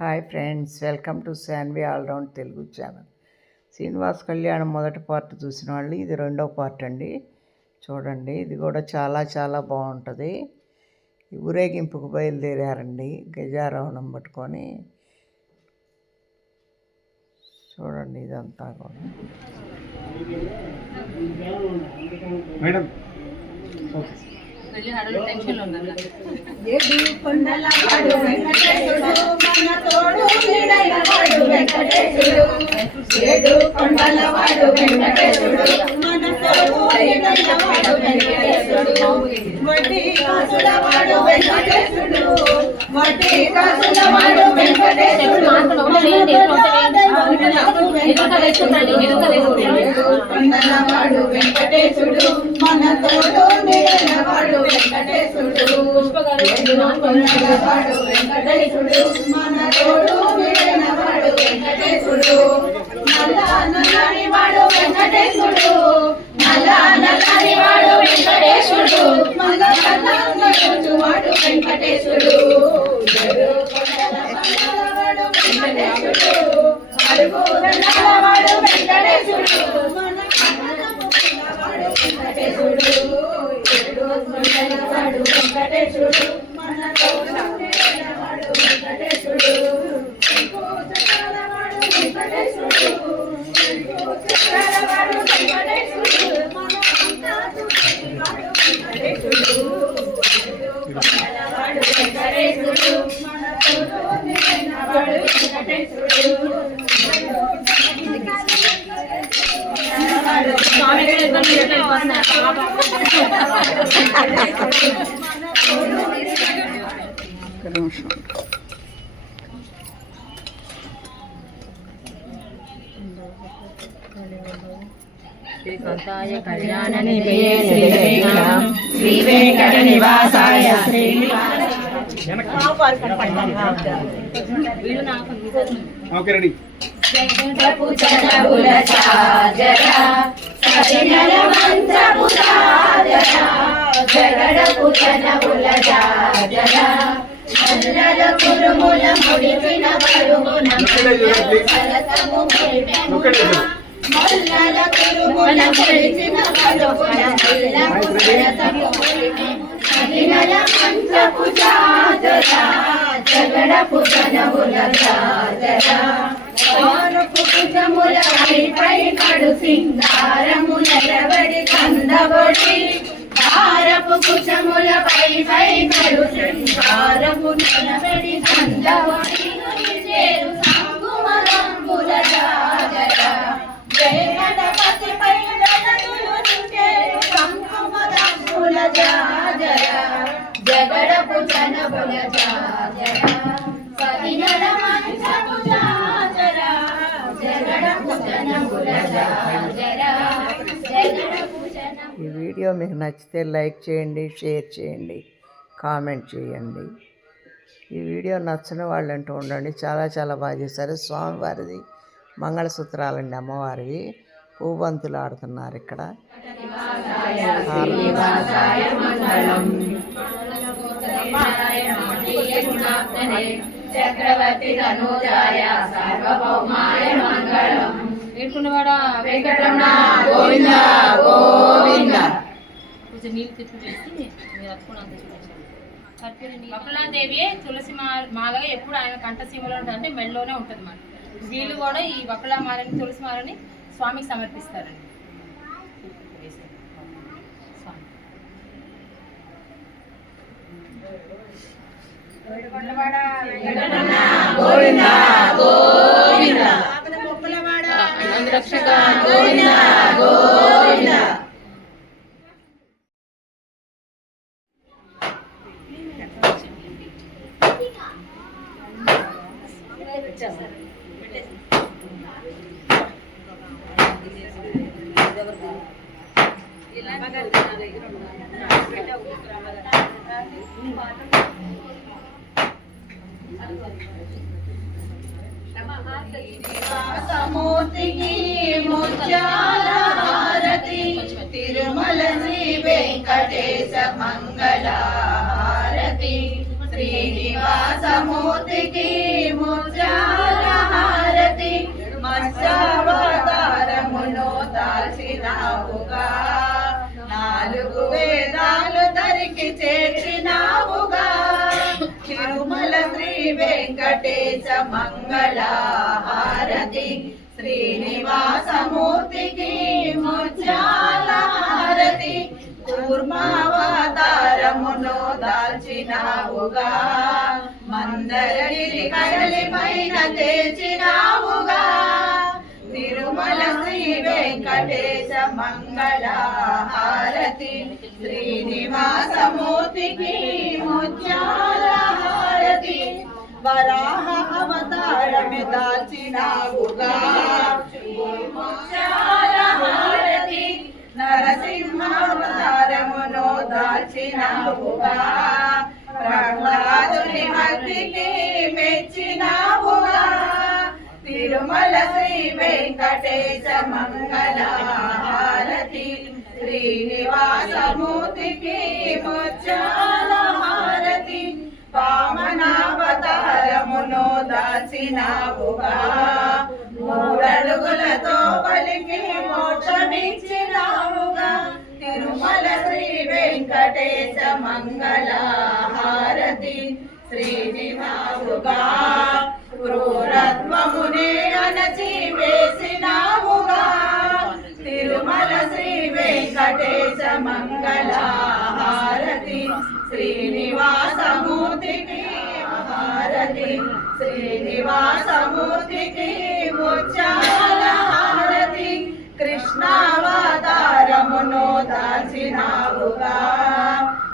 Hi friends, welcome to Shanvi all round Telugu channel. Srinivas కళ్యాణం మొదటి part చూసిన వాళ్ళు ఇది రెండో పార్ట్ అండి. చూడండి, ఇది కూడా చాలా చాలా బాగుంటుంది. ఊరేగింపుకు బయలుదేరారండి గజారోహణం పట్టుకొని. చూడండి, ఇదంతా కూడా మేడం ఏడు కొండల వాడు వెంకటేశుడు మన తోడు నీడైన వాడు వెంకటేశుడు. ఏడు కొండల వాడు వెంకటేశుడు మన తోడు నీడైన వాడు వెంకటేశుడు. వడ్డీ కాసుల వాడు వెంకటేశుడు, వడ్డీ కాసుల వాడు వెంకటేశుడు. కొండల వాడు వెంకటేశుడు మన తోడు నీడైన వాడు వెంకటేశుడు. కొండల వాడు వెంకటేశుడు మన తోడు నీడైన వాడు వెంకటేశుడు. నల్ల నల్లని వాడు వెంకటేశుడు, నల్ల నల్లని వాడు వెంకటేశుడు. మల్ల కళ్ళ వాడు వెంకటేశుడు. వాడు వెంకటేశుడు, అడుగు వాడు వెంకటేశుడు. మన వాడు వెంకటేశుడు. వాడు వెంకటేశుడు మన తోడు వాడు వెంకటేశుడు. వాడు వెంకటేశుడు, వాడు వెంకటేశుడు. మన వాడు వెంకటేశుడు. వాడు వెంకటేశుడు మన తోడు వాడు వెంకటేశుడు. కళ్యాణ నిలయే శ్రీ వెంకట నివాసాయ జగడపు చనవుల చాజర సజనల మంత్రపు చాజర. జగడపు చనవుల చాజర మల్లల కురుముల ముడిచిన పరుగున సరసము మల్లల కురుముల ముడిచిన పరుగున సరసము సజనల మంత్రపు చాజర. జగడపు చనవుల చాజర కుజముల పై కడు సింగారము నిలబడి కందబడి. భారపు కుచముల పై కడు సింగారము నిలబడి కందబడి. చేరు సంగుమరంబుల జాగర వెంకటపతి పై వెలదులు చేరు సంగుమరంబుల జాగర. జగడపు చనబుల జాగర సదినల మంచపు జాగర. ఈ వీడియో మీకు నచ్చితే లైక్ చేయండి, షేర్ చేయండి, కామెంట్ చేయండి. ఈ వీడియో నచ్చని వాళ్ళు అంటూ ఉండండి. చాలా చాలా బాగా చేశారు. స్వామివారిది మంగళసూత్రాలండి, అమ్మవారివి. పూబంతులు ఆడుతున్నారు ఇక్కడ. చక్రవర్తి తనూజాయ సార్వభౌమాయ మంగళం. ఏడుకున్నవాడ వెంకటరమణ గోవింద గోవింద. కొంచెం నీళ్ళు తెచ్చి మీరు అట్టుకున్నంత వకులాదేవి తులసి మాలగా ఎప్పుడు ఆయన కంఠసీమలో ఉంటుంది, అంటే మెళ్ళలోనే ఉంటుంది మాట. వీళ్ళు కూడా ఈ వకులా మాలని తులసి మాలని స్వామికి సమర్పిస్తారండి. గోవింద గోవింద రక్షక గోవింద గోవింద. మూర్తికి ముత్యాల హారతి తిరుమల శ్రీ వెంకటేశ మంగళ హారతి. శ్రీనివాసమూర్తికి వేదాలు దరికి చేర్చినావుగా తిరుమల శ్రీ వెంకటేశ మంగళ హారతి శ్రీనివాసమూర్తికి ముత్యాల హారతి కూర్మావతారమును దాల్చినావుగా మందరగిరి కడలి పైన తెచ్చినావుగా తిరుమల శ్రీ వెంకటేశ మంగళ హారతి శ్రీనివాసమూర్తికి ముత్యాల హారతి వరాహ అవతారమే దాల్చినావుగా ముత్యాల హారతి నరసింహావతారమును దాల్చినావుగా ప్రహ్లాదుని భక్తికి మెచ్చినావుగా తిరుమల శ్రీ వెంకటేశ మంగళ హారతి శ్రీనివాసమూర్తికి ముత్యాల హారతి వామనావతారమును దాల్చినావుగా మూడడుగులతో పలికి మోక్షమిచ్చినావుగా తిరుమల శ్రీ వెంకటేశ మంగళ హారతి శ్రీనివాసుగా క్రూరత్వమునే అణచి వేసినావుగా తిరుమల శ్రీ వెంకటేశ మంగళ హారతి శ్రీనివాసమూర్తికి హారతి శ్రీనివాసమూర్తికి ముత్యాల హారతి కృష్ణావతారమును దాల్చినావుగా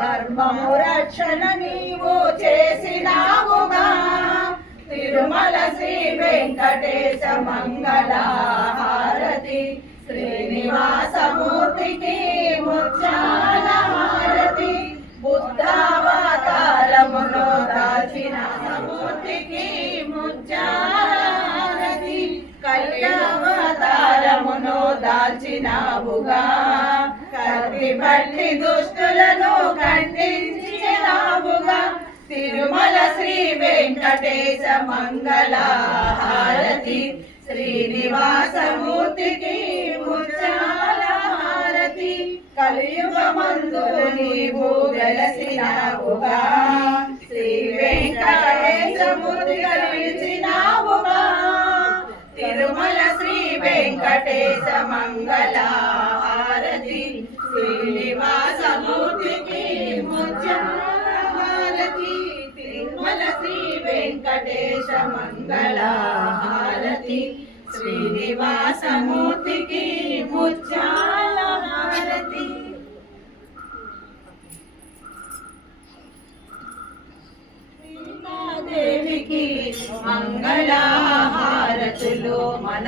ధర్మము రక్షణ నీవు చేసినావుగా తిరుమల శ్రీ వెంకటేశ మంగళ హారతి శ్రీనివాసమూర్తికి ముత్యాల హారతి బుద్ధావతారమును దాల్చిన మూర్తికి ముత్యాల హారతి కళ్యావతారమును దాల్చినావుగా కత్తి బట్టి దుష్టులను ఖండించినావుగా తిరుమల శ్రీ వెంకటేశ మంగళ హారతి శ్రీనివాసమూర్తికి ముత్యాల హారతి కలియుగమందు నీవు వెలసినావుగా శ్రీ వెంకటేశమూర్తి కలిసినావుగా తిరుమల శ్రీ వెంకటేశ మంగళ హారతి శ్రీనివాసమూర్తికి ముత్యాల హారతి తిరుమల శ్రీ వెంకటేశ మంగళ హారతి శ్రీనివాసమూర్తికి ముత్యాల హారతి దేవికి మంగళ హారతులు మన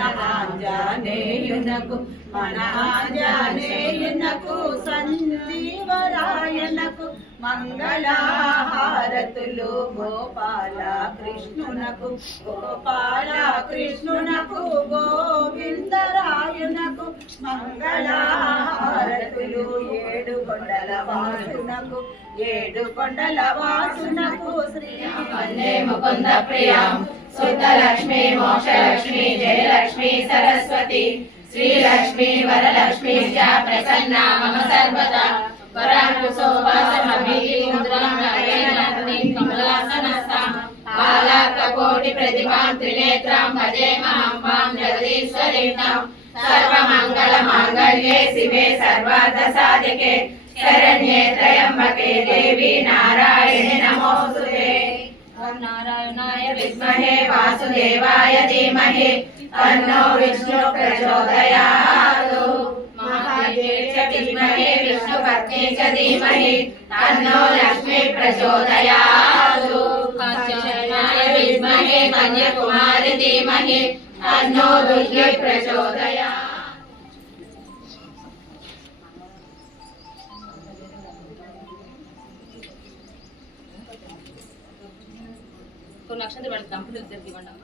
ఆంజనేయునకు సంజీవరాయనకు మంగళ హారతులు గోపాల కృష్ణునకు గోవిందరాయునకు మంగళ హారతులు ఏడు కొండల వాసునకు శ్రీ ముకుంద ప్రియం సుతలక్ష్మి మోక్షలక్ష్మి జయలక్ష్మి సరస్వతి శ్రీలక్ష్మి వరలక్ష్మి ప్రసన్న మమ సర్వదా బాలాకోటి ప్రతిభాం త్రినేత్రం భజే మహాం జగదీశ్వరీం సర్వమంగళ మాంగళ్యే శివే సర్వార్థ సాధికే శరణ్యే త్రయంబకే దేవి నారాయణి నమోస్తుతే. ఓం నారాయణాయ విద్మహే వాసుదేవాయ ధీమహి తన్నో విష్ణు ప్రచోదయాత్. మహాదేవ్యై చ విద్మహే విష్ణుపత్న్యై చ ధీమహి తన్నో లక్ష్మీ ప్రచోదయాత్. కాత్యాయనాయ విద్మహే కన్యాకుమారి ధీమహి తన్నో దుర్గే ప్రచోదయాత్. కొన్ని అక్షంతలు వాళ్ళకి దంపతులు దగ్గరికి ఇవ్వండి అమ్మ.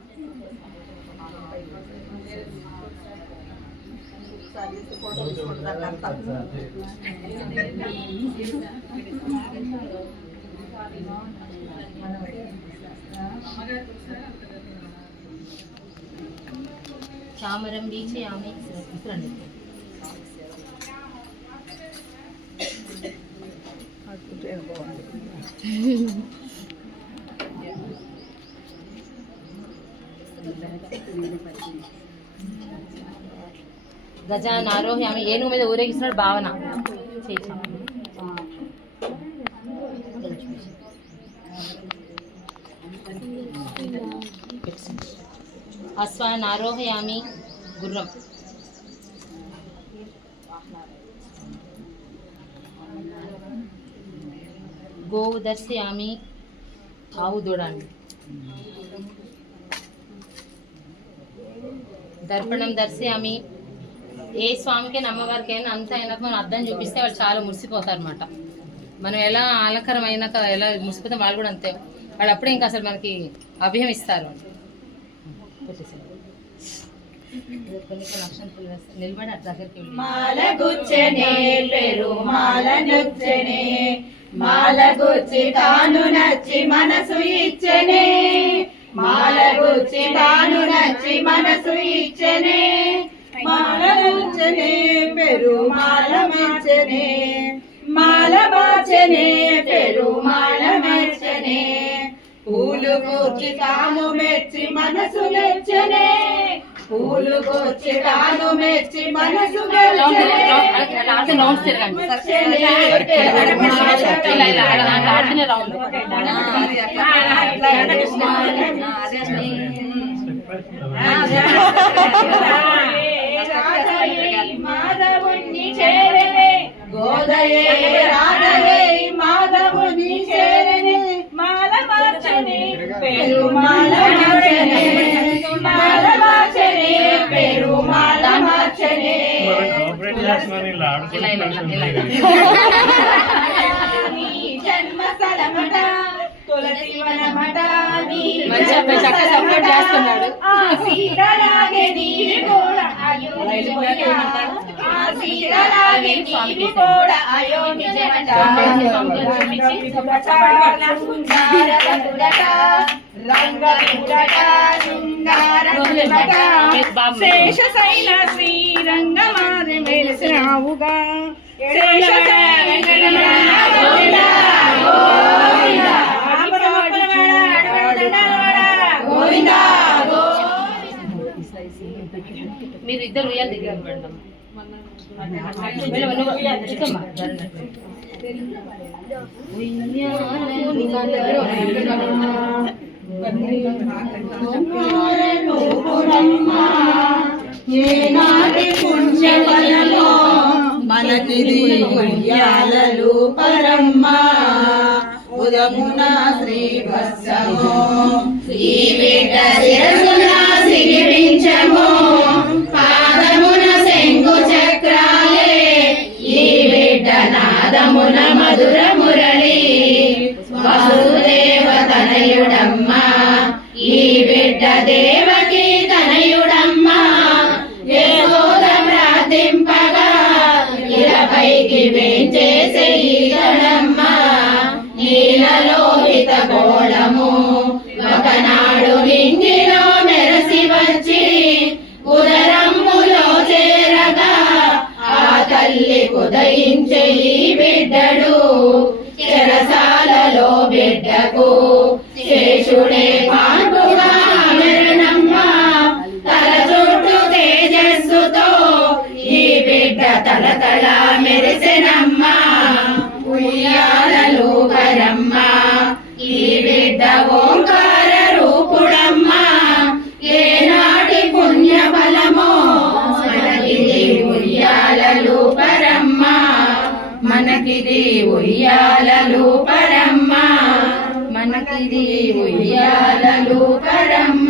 చామరం బీచి ఆమె డిజైన్ బాగుంది. గజాన ఆరోహి ఆమె ఏనుగు మీద ఊరేగిస్తున్నాడు భావన. అశ్వాన్ ఆరోహయామి గుర్రం. గోవు దర్శయామి ఆవు దూడండి. దర్పణం దర్శయామి. ఏ స్వామికైనా అమ్మవారికైనా అంత అయినాక మనం అర్థం చూపిస్తే వాళ్ళు చాలా మురిసిపోతారు అనమాట. మనం ఎలా అలంకారం అయినాక ఎలా మురిసిపోతాం వాళ్ళు కూడా అంతే. వాళ్ళు అప్పుడే ఇంకా అసలు మనకి అభయం ఇస్తారు. నిలబడి అట్లా దగ్గరికి మాలగుచ్చనే పెరుమాలనొచ్చనే మాలగుచ్చి తాను నచ్చి మనసు ఇచ్చనే మాలగుచ్చి తాను నచ్చి మనసు ఇచ్చనే మాలగుచ్చనే పెరుమాల మెచ్చనే మాల బాచనే పెరుమాల మెచ్చనే పూలు కూర్చి తాను మెచ్చి మనసు మెచ్చనే పూలు కూర్చి తాను మెచ్చి మనసు మాధవుని చేరనే గోదయే రాధయే మాధవుని చేరనే మాల మార్చనే పెరుమాల మార్చనే మాల మార్చనే పెరుమాల మార్చనే నీ జన్మ స్థలమట తులసి వనమట నీ ఆ సీరలాగే నీవి కూడా అయోనిజమట ఆ సీరలాగే నీవి కూడా అయోనిజమట శృంగార వధుడట రంగపురట శృంగార వధుడట శేషశైల శ్రీరంగమాది వెలిసినావుగా మీరు ఇద్దరు ఉయ్యాల దగ్గర పెడతాం. మనకిది ఉయ్యాలలు పరమ్మా ఉదమున శ్రీవత్సము ఈ బిడ్డ శిరసున సిగిరించము పాదమున శంకు చక్రాలే ఈ బిడ్డ నాదమున మధుర మురళి వసుదేవ తనయుడమ్మా ఈ బిడ్డ దేవకి తనయుడమ్మా యశోద ప్రార్థింపగా ఇలపైకి వేంచేసే ఈ గణమ్మా నీలలోహిత గోళము ఒకనాడు నింగిలో మెరసి వచ్చి ఉదరమ్ములో చేరగా ఆ తల్లి కుదయించే ఈ బిడ్డడు చెరసాలలో బిడ్డకు శేషుడే పాండుగా మెరణమ్మా తల చుట్టూ తేజస్సుతో ఈ బిడ్డ తలతల మెరిసెనమ్మా ఉయ్యాలలు పరమ్మా ఈ బిడ్డ ఓంకార రూపుడమ్మా ఏనాటి పుణ్య ఫలమో మనకిది ఉయ్యాలలు పరమ్మా మనకిది ఉయ్యాలలు పరమ్మా మనకిది ఉయ్యాలలు పరమ్మా.